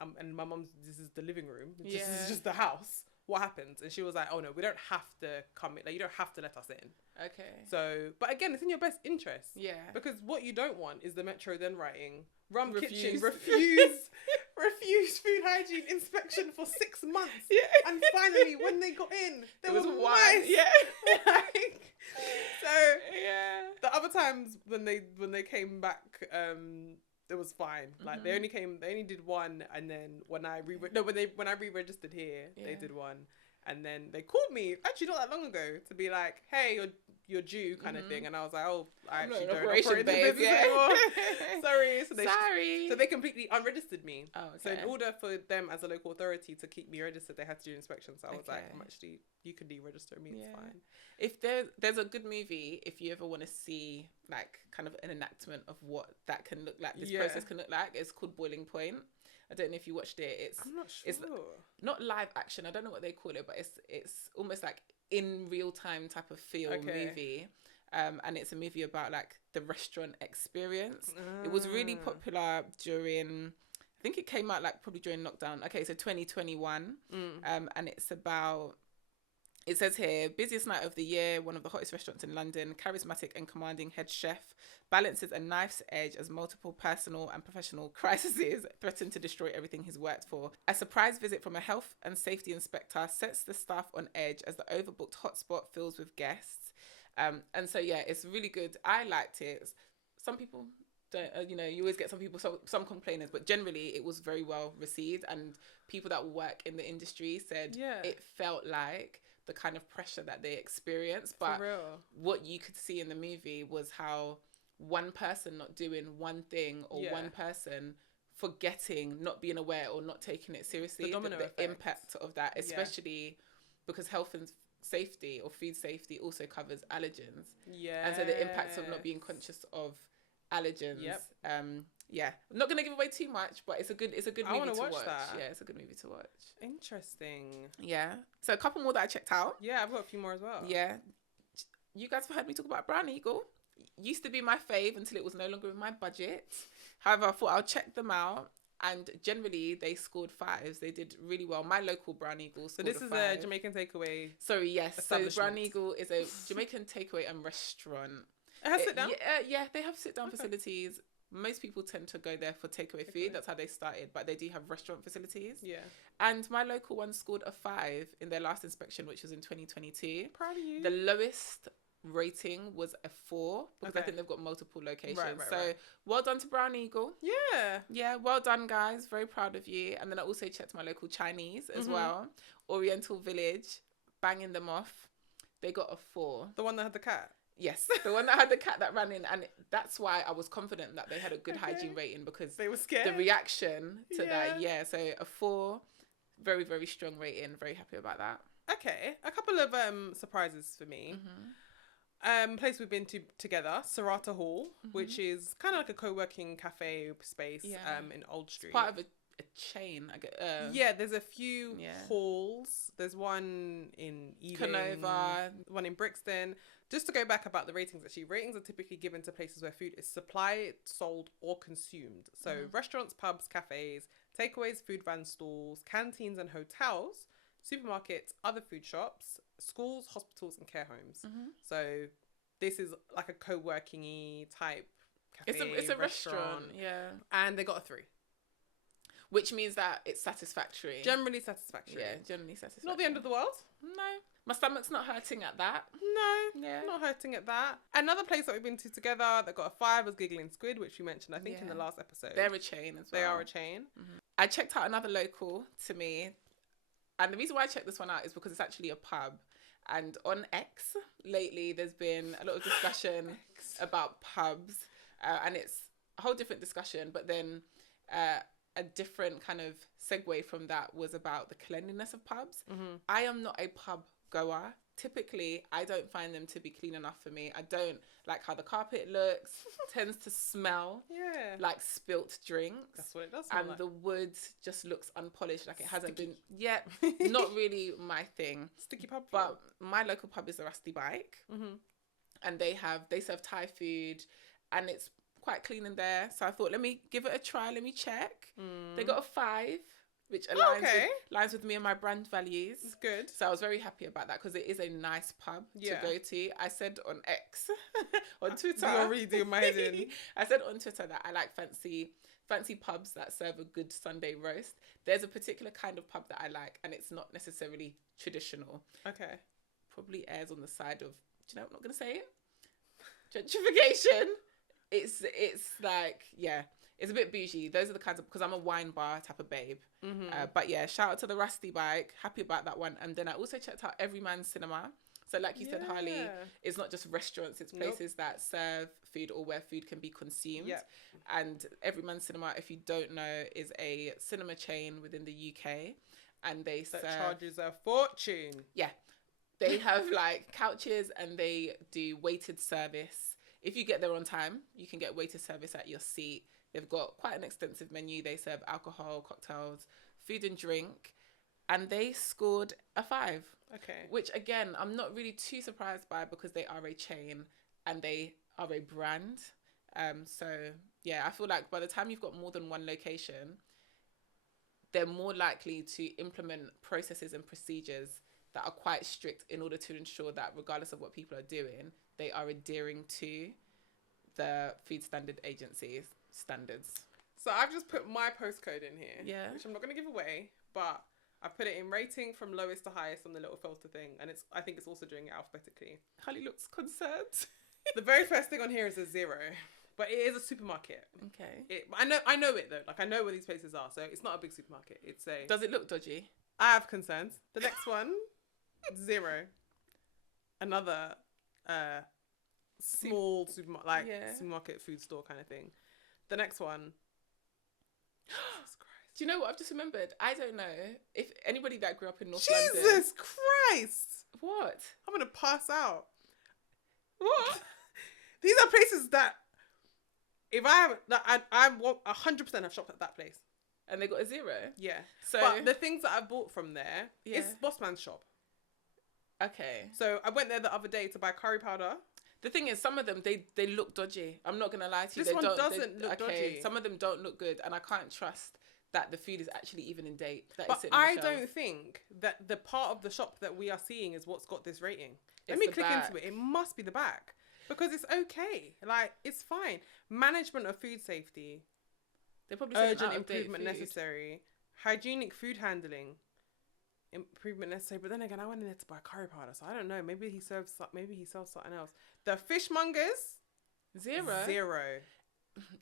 and my mum's, this is the living room, this is just the house, what happens? And she was like, oh no, we don't have to come in, like, you don't have to let us in. Okay. So, but again, it's in your best interest. Yeah. Because what you don't want is the Metro then writing, Rum Kitchen refuse food hygiene inspection for 6 months. Yeah. And finally, when they got in, there was one. Yeah. Like, so the other times when they came back, it was fine. Like they only did one, and then when I re-registered here, they did one, and then they called me actually not that long ago to be like, hey, you're due, kind of thing, and I was like, oh, I actually don't operate the business anymore. Sorry. So they completely unregistered me. Oh, okay. So in order for them as a local authority to keep me registered, they had to do inspections. So I was like, you can deregister me, it's fine. If there's a good movie, if you ever want to see like kind of an enactment of what that can look like, this process can look like, it's called Boiling Point. I don't know if you watched it. I'm not sure. It's not live action. I don't know what they call it, but it's almost like in real time type of feel movie. and it's a movie about like the restaurant experience. It was really popular during, I think it came out like probably during lockdown. Okay, so 2021, and it's about, it says here, busiest night of the year, one of the hottest restaurants in London, charismatic and commanding head chef balances a knife's edge as multiple personal and professional crises threaten to destroy everything he's worked for. A surprise visit from a health and safety inspector sets the staff on edge as the overbooked hotspot fills with guests. And so, yeah, it's really good. I liked it. Some people don't, you always get some people, some complainers, but generally it was very well received. And people that work in the industry said it felt like the kind of pressure that they experienced. But what you could see in the movie was how one person not doing one thing, or one person forgetting, not being aware or not taking it seriously, the impact of that, especially because health and safety or food safety also covers allergens. And so the impact of not being conscious of allergens. I'm not gonna give away too much, but it's a good movie to watch. That. Yeah, it's a good movie to watch. Interesting. Yeah. So a couple more that I checked out. Yeah, I've got a few more as well. Yeah. You guys have heard me talk about Brown Eagle. Used to be my fave until it was no longer in my budget. However, I thought I'll check them out, and generally they scored 5s. They did really well. My local Brown Eagle scored So this is a Jamaican takeaway. Sorry, yes. So Brown Eagle is a Jamaican takeaway and restaurant. It has sit down? Yeah, they have sit down facilities. Most people tend to go there for takeaway food. That's how they started, but they do have restaurant facilities. Yeah. And my local one scored a 5 in their last inspection, which was in 2022. Proud of you. The lowest rating was a 4 because I think they've got multiple locations. Right. Well done to Brown Eagle. Yeah, well done, guys. Very proud of you. And then I also checked my local Chinese as well. Oriental Village, banging them off. They got a 4. The one that had the cat? Yes, the one that had the cat that ran in, and that's why I was confident that they had a good hygiene rating, because they were scared. The reaction to that, so a 4, very, very strong rating. Very happy about that. Okay, a couple of surprises for me. Place we've been to together, Serrata Hall, which is kind of like a co-working cafe space in Old Street. It's part of a chain. There's a few halls. There's one in Ealing, Canova, one in Brixton. Just to go back about the ratings, actually, ratings are typically given to places where food is supplied, sold, or consumed. So restaurants, pubs, cafes, takeaways, food van stalls, canteens and hotels, supermarkets, other food shops, schools, hospitals, and care homes. So this is like a co-working-y type cafe. It's a restaurant, and they got a 3. Which means that it's satisfactory. Generally satisfactory. Yeah, generally satisfactory. Not the end of the world. No. My stomach's not hurting at that. No. Yeah. Not hurting at that. Another place that we've been to together that got a 5 was Giggling Squid, which we mentioned, I think, in the last episode. They're a chain as well. They are a chain. I checked out another local to me. And the reason why I checked this one out is because it's actually a pub. And on X, lately, there's been a lot of discussion about pubs. And it's a whole different discussion. But then a different kind of segue from that was about the cleanliness of pubs. I am not a pub goer. Typically, I don't find them to be clean enough for me. I don't like how the carpet looks. Tends to smell like spilt drinks. That's what it does. And the wood just looks unpolished, like it hasn't been yet. Not really my thing. Sticky pub. But my local pub is the Rusty Bike, and they serve Thai food, and it's quite clean in there. So I thought, let me give it a try. Let me check. They got a 5. Which aligns with me and my brand values. It's good. So I was very happy about that because it is a nice pub to go to. I said on X, on Twitter. You're really doing my head in. I said on Twitter that I like fancy pubs that serve a good Sunday roast. There's a particular kind of pub that I like, and it's not necessarily traditional. Okay. Probably airs on the side of, do you know, I'm not going to say it. Gentrification. It's like, it's a bit bougie. Those are the kinds of, because I'm a wine bar type of babe. But yeah, shout out to the Rusty Bike. Happy about that one. And then I also checked out Everyman Cinema. So like you said, Harley, it's not just restaurants. It's places that serve food or where food can be consumed. And Everyman Cinema, if you don't know, is a cinema chain within the UK. And they charges a fortune. Yeah. They have like couches and they do weighted service. If you get there on time, you can get weighted service at your seat. They've got quite an extensive menu. They serve alcohol, cocktails, food and drink. And they scored a 5. Okay. Which, again, I'm not really too surprised by because they are a chain. and they are a brand. So yeah, I feel like by the time you've got more than one location, they're more likely to implement processes and procedures that are quite strict in order to ensure that regardless of what people are doing, they are adhering to the Food Standard Agency's standards. So I've just put my postcode in here, Yeah. which I'm not going to give away, but I've put it in rating from lowest to highest on the little filter thing, and I think it's also doing it alphabetically. Holly looks concerned. The very first thing on here is a 0, but it is a supermarket. Okay. I know it though. Like I know where these places are, so it's not a big supermarket. It's a. Does it look dodgy? I have concerns. The next one, 0. Another small supermarket, supermarket food store kind of thing. The next one. Jesus Christ. Do you know what I've just remembered? I don't know if anybody that grew up in North London. Jesus Christ! What? I'm gonna pass out. What? These are places that if I haven't, I 100% have shopped at that place. And they got a 0. Yeah. So, but the things that I bought from there, Yeah. it's Bossman's shop. okay. So I went there the other day to buy curry powder. The thing is, some of them they look dodgy. I'm not gonna lie to you. This they one don't, doesn't look dodgy. Some of them don't look good, and I can't trust that the food is actually even in date. But I don't think that the part of the shop that we are seeing is what's got this rating. Let me click into it. It must be the back. Because it's okay. Like, it's fine. Management of food safety. They probably said Urgent out-of-date improvement food. necessary. Hygienic food handling. Improvement necessary. But then again, I went in there to buy curry powder, so I don't know. Maybe he sells something else. The fishmongers, 0. 0.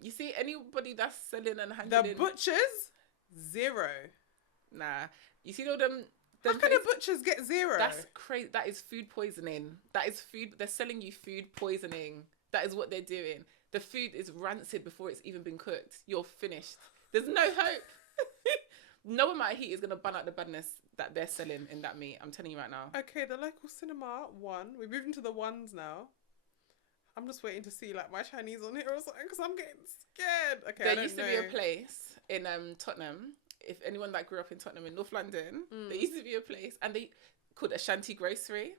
You see anybody that's selling and handling. The butchers, 0. Nah. You see all them. How can the butchers get 0? That's crazy. That is food poisoning. That is food. They're selling you food poisoning. That is what they're doing. The food is rancid before it's even been cooked. You're finished. There's no hope. No amount of heat is going to burn out the badness that they're selling in that meat. I'm telling you right now. Okay, the local cinema, 1. We're moving to the 1s now. I'm just waiting to see like my Chinese on here or something because I'm getting scared. Okay, There used to be a place in Tottenham. If anyone that grew up in Tottenham in North London, there used to be a place and they called Ashanti Grocery.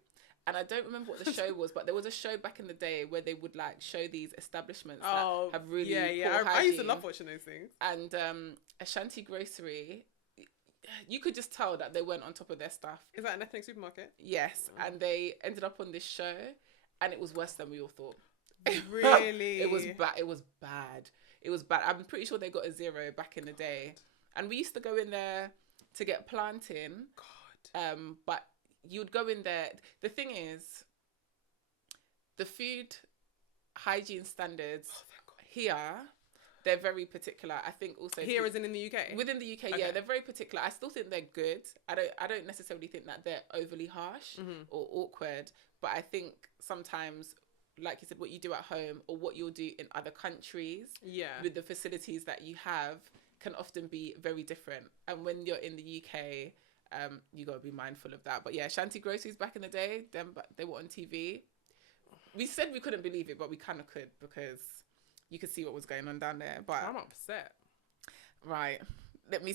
And I don't remember what the show was, but there was a show back in the day where they would like show these establishments that have really poor hygiene. I used to love watching those things. And Ashanti Grocery, you could just tell that they weren't on top of their stuff. Is that an ethnic supermarket? Yes, and they ended up on this show, and it was worse than we all thought. Really? It was bad. It was bad. It was bad. I'm pretty sure they got a 0 back in the day, and we used to go in there to get plantain. God. But you'd go in there. The thing is, the food hygiene standards here, they're very particular. I think also here as in the UK. Within the UK, yeah, they're very particular. I still think they're good. I don't necessarily think that they're overly harsh or awkward, but I think sometimes, like you said, what you do at home or what you'll do in other countries, with the facilities that you have, can often be very different. And when you're in the UK, you got to be mindful of that. But yeah, Shanty Groceries back in the day, they were on TV. We said we couldn't believe it, but we kind of could because you could see what was going on down there. But I'm upset. Right. Let me.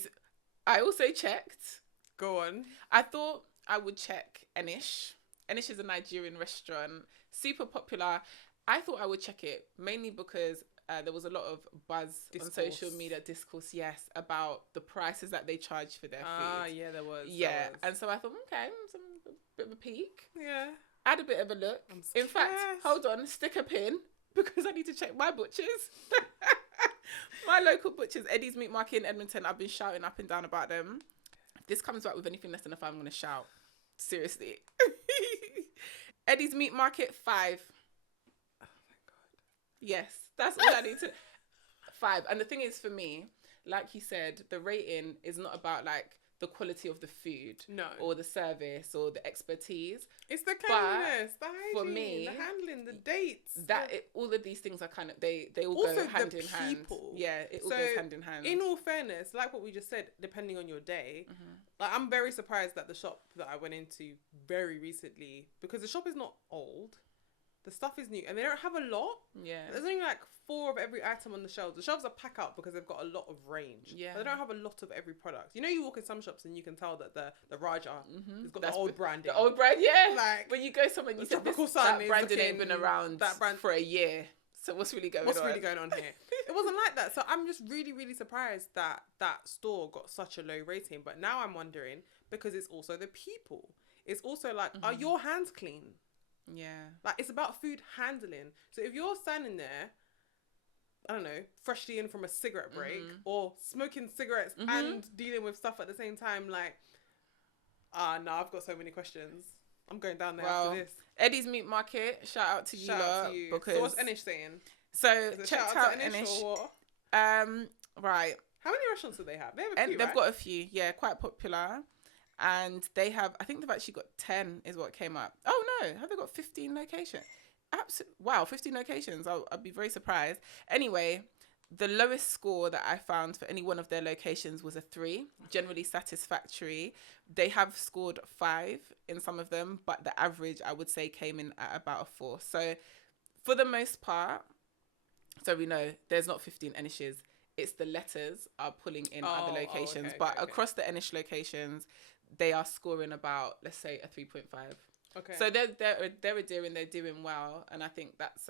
I also checked. Go on. I thought I would check Enish. Enish is a Nigerian restaurant, super popular. I thought I would check it mainly because there was a lot of buzz on social media discourse, about the prices that they charge for their food. Ah, yeah, there was. And so I thought, okay, a bit of a peek. Yeah. I had a bit of a look. In fact, hold on, stick a pin because I need to check my butchers. My local butchers, Eddie's Meat Market in Edmonton. I've been shouting up and down about them. If this comes back with anything less than a 5, I'm going to shout. Seriously. Eddie's Meat Market, 5. Oh my God. Yes, that's all I need to. 5. And the thing is, for me, like you said, the rating is not about like the quality of the food, or the service, or the expertise. It's the cleanliness, the hygiene, for me, the handling, the dates. All of these things are kind of they all go hand in hand. Yeah, it all goes hand in hand. In all fairness, like what we just said, depending on your day, like I'm very surprised that the shop that I went into very recently, because the shop is not old, The stuff is new, and they don't have a lot. Yeah. There's only like 4 of every item on the shelves. The shelves are packed out because they've got a lot of range. Yeah. But they don't have a lot of every product. You know, you walk in some shops and you can tell that the Raja has got That's the old branding. The old brand, yeah. Like, when you go somewhere, you the say tropical this, sun that is branding ain't looking- been around that brand- for a year. So what's really going on? What's really going on here? It wasn't like that. So I'm just really, really surprised that that store got such a low rating. But now I'm wondering, because it's also the people. It's also like, are your hands clean? Yeah. Like, it's about food handling. So if you're standing there, I don't know, freshly in from a cigarette break or smoking cigarettes and dealing with stuff at the same time, like, no, I've got so many questions. I'm going down there after this. Eddie's Meat Market, shout out to you. Shout out to you. Because... So what's Enish saying? So Is it checked shout out to Enish. or what? Right. How many restaurants do they have? They have a And few, they've right? got a few, yeah, quite popular. And they have, I think they've actually got 10 is what came up. Oh no, have they got 15 locations? Wow, 15 locations. I'd be very surprised. Anyway, the lowest score that I found for any one of their locations was a 3, generally satisfactory. They have scored 5 in some of them, but the average I would say came in at about a 4. So for the most part, so we know there's not 15 Enishes. It's the letters are pulling in other locations. Okay, but okay. across the Enish locations, they are scoring about, let's say, a 3.5. Okay. So they're adhering, they're doing well. And I think that's,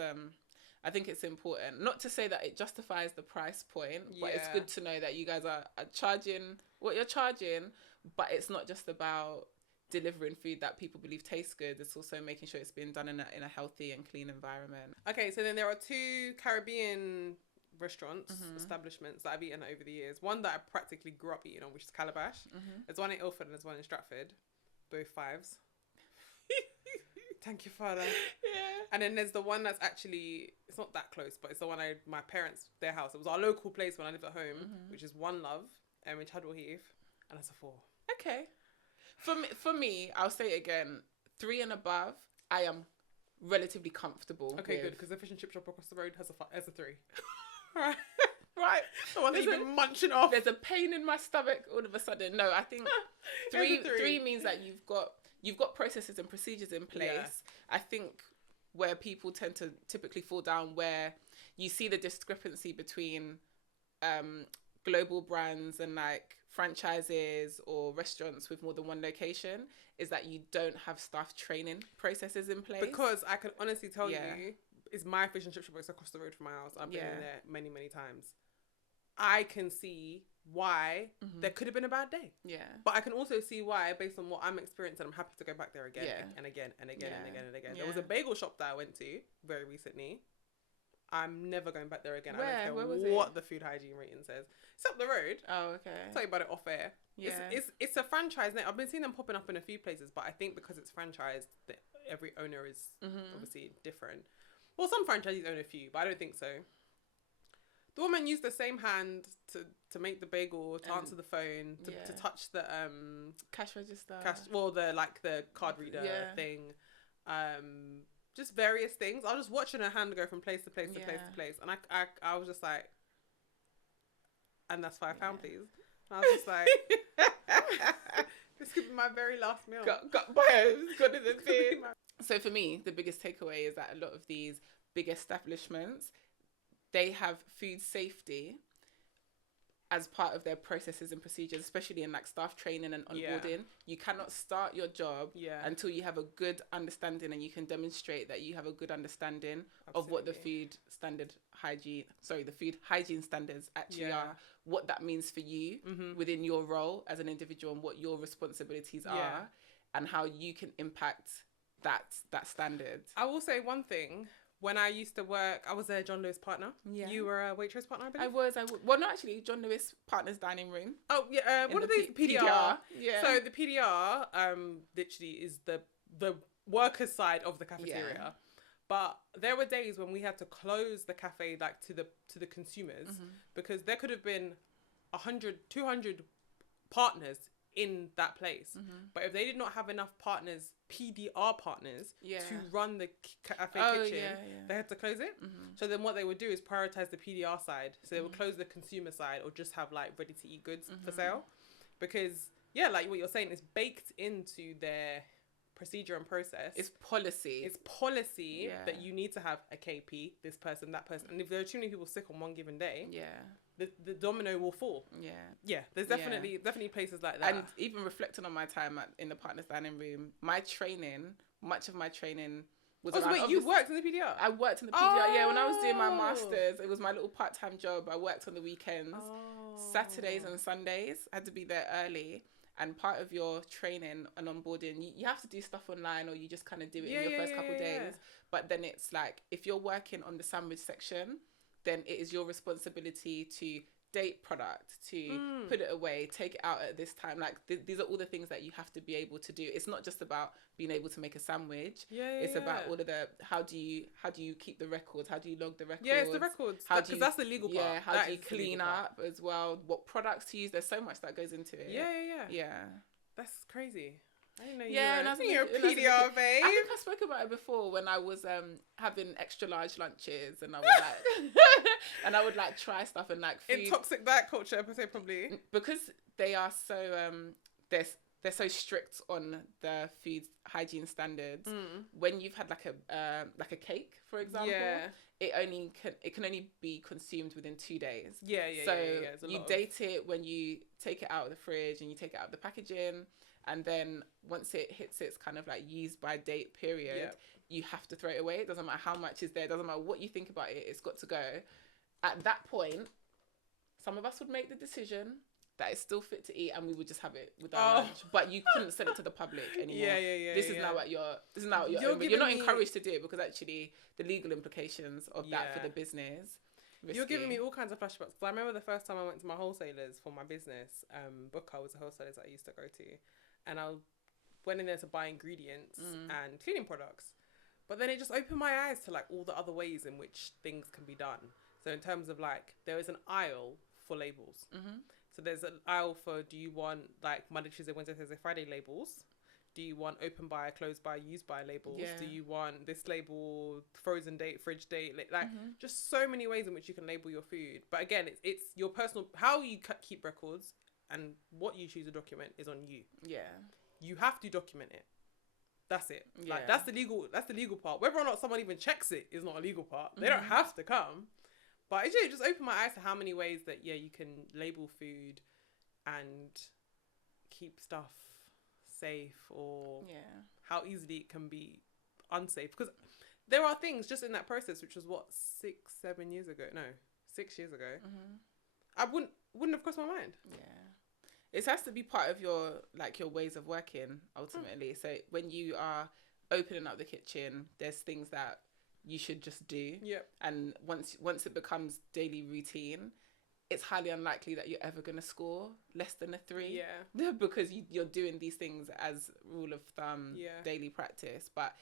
I think it's important. Not to say that it justifies the price point, but it's Yeah. good to know that you guys are charging what you're charging, but it's not just about delivering food that people believe tastes good. It's also making sure it's being done in a healthy and clean environment. Okay, so then there are 2 Caribbean restaurants, establishments that I've eaten over the years. One that I practically grew up eating on, which is Calabash. There's one in Ilford and there's one in Stratford. Both 5s. Thank you, Father. Yeah. And then there's the one that's actually, it's not that close, but it's the one my parents, their house. It was our local place when I lived at home, which is One Love, in Chadwell Heath, and it's a 4. Okay. For me, I'll say it again, 3 and above, I am relatively comfortable. Okay, with. good, because the fish and chip shop across the road has a 3. Right. Right. The one that you've been munching off. There's a pain in my stomach all of a sudden. No, I think There's a 3. 3 means that you've got processes and procedures in place. Yeah. I think where people tend to typically fall down, where you see the discrepancy between global brands and like franchises or restaurants with more than one location, is that you don't have staff training processes in place. Because I can honestly tell Yeah. you, it's my fish and chip shop across the road from my house. I've been Yeah. in there many, many times. I can see why there could have been a bad day. Yeah. But I can also see why, based on what I'm experiencing, I'm happy to go back there again Yeah. and again and again and Yeah. again and again. Yeah. There was a bagel shop that I went to very recently. I'm never going back there again. I Where? don't Where care was it? what the food hygiene rating says. It's up the road. Oh, okay. I'll tell you about it off air. Yeah. It's a franchise now. I've been seeing them popping up in a few places, but I think because it's franchised, every owner is obviously different. Well, some franchisees own a few, but I don't think so. The woman used the same hand to make the bagel, to answer the phone, to touch the Cash register. the card reader Yeah. thing. Just various things. I was just watching her hand go from place to place to place Yeah. to place, and I was just like, and that's £5, please. And I was just like, this could be my very last meal. Got bios, got in the bin. So for me, the biggest takeaway is that a lot of these big establishments, they have food safety as part of their processes and procedures, especially in like staff training and onboarding. Yeah. You cannot start your job Yeah. until you have a good understanding and you can demonstrate that you have a good understanding of what the food hygiene standards actually are, what that means for you within your role as an individual and what your responsibilities are and how you can impact that standard. I will say one thing. When I used to work, I was a John Lewis partner. Yeah. You were a waitress partner, I believe? I was. Well, not actually. John Lewis Partners Dining Room. Oh, yeah. What in are the these? PDR. Yeah. So the PDR literally is the workers' side of the cafeteria. Yeah. But there were days when we had to close the cafe like to the consumers because there could have been 100, 200 partners in that place. But if they did not have enough partners, PDR partners, to run the cafe kitchen, they had to close it. So then what they would do is prioritize the PDR side. So they would close the consumer side or just have like ready to eat goods for sale. Because like what you're saying, it's baked into their procedure and process. It's policy. It's policy Yeah. that you need to have a KP, this person, that person. And if there are too many people sick on one given day, the domino will fall. Yeah, there's definitely places like that. And even reflecting on my time in the partner's dining room, much of my training was so wait, you worked in the PDR? I worked in the PDR, yeah. When I was doing my master's, it was my little part-time job. I worked on the weekends, Saturdays and Sundays. I had to be there early. And part of your training and onboarding, you have to do stuff online, or you just kind of do it in your first couple of days. But then it's like, if you're working on the sandwich section, then it is your responsibility to date product, to put it away, take it out at this time. Like these are all the things that you have to be able to do. It's not just about being able to make a sandwich. It's about all of the how do you keep the records? How do you log the records? Yeah, it's the records. Because that's the legal part. Yeah, how do you clean up as well? What products to use? There's so much that goes into it. Yeah. That's crazy. I didn't know you're a PDR, babe. I think I spoke about it before when I was having extra large lunches, and I was like, and I would like try stuff and like food. In toxic diet culture episode, probably because they are so they're so strict on the food hygiene standards. When you've had like a cake, for example, it can only be consumed within 2 days. So you date it when you take it out of the fridge and you take it out of the packaging. And then once it hits its kind of like use by date period, you have to throw it away. It doesn't matter how much is there. It doesn't matter what you think about it. It's got to go. At that point, some of us would make the decision that it's still fit to eat, and we would just have it with our lunch. But you couldn't sell it to the public anymore. This is now at your you're not encouraged to do it, because actually the legal implications of that for the business. Risky. You're giving me all kinds of flashbacks. So I remember the first time I went to my wholesalers for my business. Booker was the wholesalers I used to go to. And I went in there to buy ingredients and cleaning products. But then it just opened my eyes to like all the other ways in which things can be done. So in terms of like, there is an aisle for labels. So there's an aisle for, do you want like Monday, Tuesday, Wednesday, Thursday, Friday labels? Do you want open by, closed by, used by labels? Do you want this label, frozen date, fridge date? Like just so many ways in which you can label your food. But again, it's your personal, how you keep records and what you choose to document is on you. You have to document it. That's it. Like that's the legal part. Whether or not someone even checks it is not a legal part. They don't have to come. But it just opened my eyes to how many ways that you can label food and keep stuff safe, or how easily it can be unsafe, because there are things just in that process, which was what 6 years ago I wouldn't have crossed my mind. It has to be part of your ways of working ultimately. So when you are opening up the kitchen, there's things that you should just do, and once it becomes daily routine, it's highly unlikely that you're ever going to score less than a 3. Because you're doing these things as rule of thumb, daily practice. But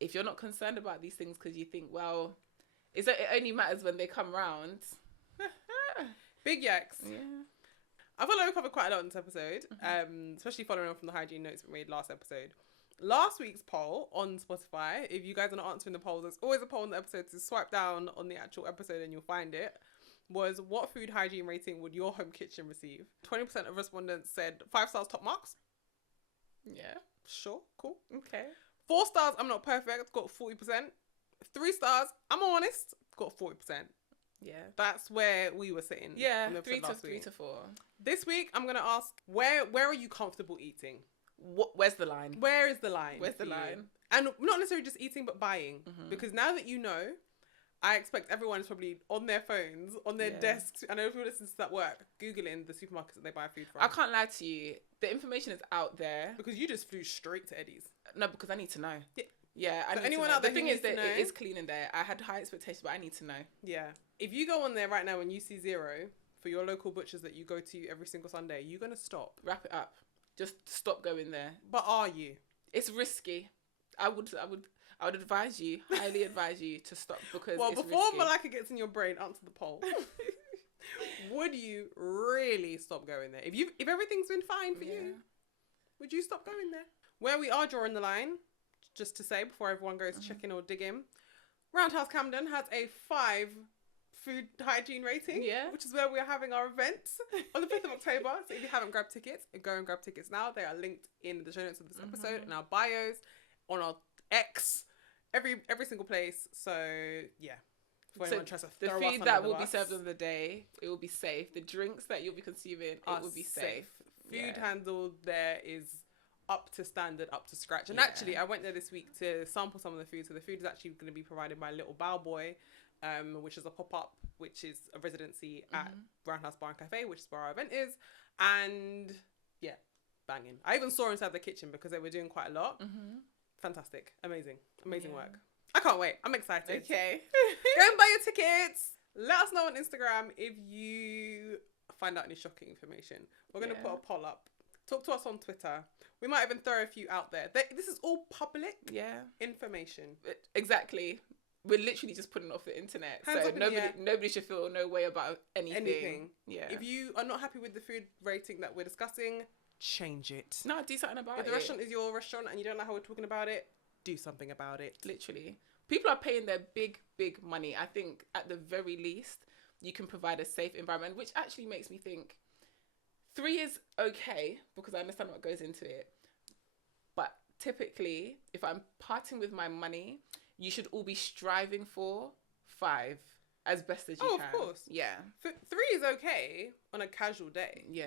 if you're not concerned about these things because you think, well, it only matters when they come round. Big yaks. I feel like we covered quite a lot in this episode, especially following on from the hygiene notes we made last episode. Last week's poll on Spotify, if you guys are not answering the poll, there's always a poll in the episode, so swipe down on the actual episode and you'll find it. Was what food hygiene rating would your home kitchen receive? 20% of respondents said 5 stars, top marks. Sure, cool. Okay. 4 stars, I'm not perfect, got 40%. 3 stars, I'm honest, got 40%. That's where we were sitting. 3 to 4. This week, I'm gonna ask, where are you comfortable eating? Where's the line? Where is the line? Where's the line? And not necessarily just eating, but buying, because now that you know, I expect everyone is probably on their phones, on their desks. I know if you listen to that work, Googling the supermarkets that they buy food from. I can't lie to you. The information is out there. Because you just flew straight to Eddie's. No, because I need to know. I need anyone to know. Out there, the thing is that it is clean in there. I had high expectations, but I need to know. If you go on there right now and you see 0 for your local butchers that you go to every single Sunday, you're going to stop. Wrap it up. Just stop going there. But are you? It's risky. I would advise you, highly advise you to stop, because it's before risky. Malika gets in your brain, answer the poll. Would you really stop going there? If everything's been fine for you, would you stop going there? Where we are drawing the line, just to say before everyone goes checking or digging, Roundhouse Camden has a 5 food hygiene rating, Yeah. which is where we're having our event on the 5th of October. So if you haven't grabbed tickets, go and grab tickets now. They are linked in the show notes of this episode, in our bios, on our X, every single place. So yeah. For So anyone tries to the throw us food under that the will be bus, served on the day, it will be safe. The drinks that you'll be consuming, it are will be safe. Food Yeah. handled there is up to standard, up to scratch. And Yeah. actually, I went there this week to sample some of the food. So the food is actually going to be provided by Little Bow Boy, which is a pop-up, which is a residency at Roundhouse Bar and Cafe, which is where our event is. And yeah, banging. I even saw inside the kitchen because they were doing quite a lot. Fantastic. Amazing work. I can't wait. I'm excited. Okay. Go and buy your tickets. Let us know on Instagram if you find out any shocking information. We're going to put a poll up. Talk to us on Twitter. We might even throw a few out there. This is all public information. Exactly. We're literally just putting it off the internet. Hands so up in the air. nobody should feel no way about anything. Yeah. If you are not happy with the food rating that we're discussing, change it. No, do something about it. If the restaurant is your restaurant and you don't know how we're talking about it, do something about it. Literally. People are paying their big money. I think at the very least, you can provide a safe environment, which actually makes me think 3 is okay because I understand what goes into it. But typically, if I'm parting with my money, you should all be striving for 5 as best as you can. Of course. Yeah. 3 is okay on a casual day. Yeah.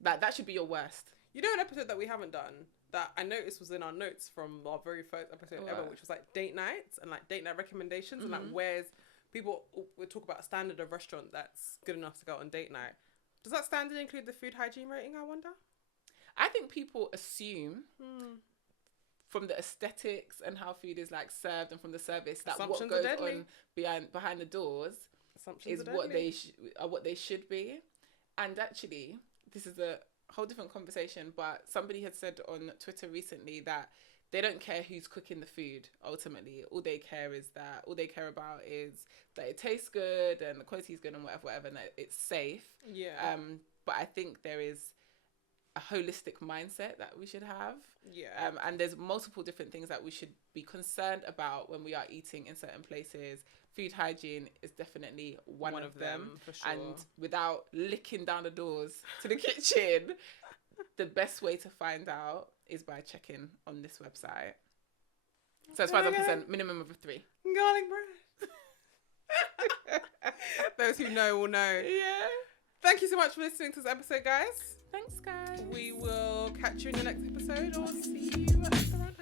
That should be your worst. You know, an episode that we haven't done that I noticed was in our notes from our very first episode ever, which was like date nights and like date night recommendations and like where's people would talk about a standard of restaurant that's good enough to go on date night. Does that standard include the food hygiene rating, I wonder? I think people assume from the aesthetics and how food is like served and from the service that what goes on behind the doors is what they should be. And actually, this is a whole different conversation, but somebody had said on Twitter recently that they don't care who's cooking the food. Ultimately, all they care about is that it tastes good and the quality is good and whatever, and that it's safe. Yeah. But I think there is a holistic mindset that we should have. Yeah. And there's multiple different things that we should be concerned about when we are eating in certain places. Food hygiene is definitely one of them. For sure. And without licking down the doors to the kitchen, the best way to find out is by checking on this website. So as far as I'm concerned, minimum of a 3. Garlic bread. Those who know will know. Yeah. Thank you so much for listening to this episode, guys. Thanks, guys. We will catch you in the next episode or see you at the roundhouse.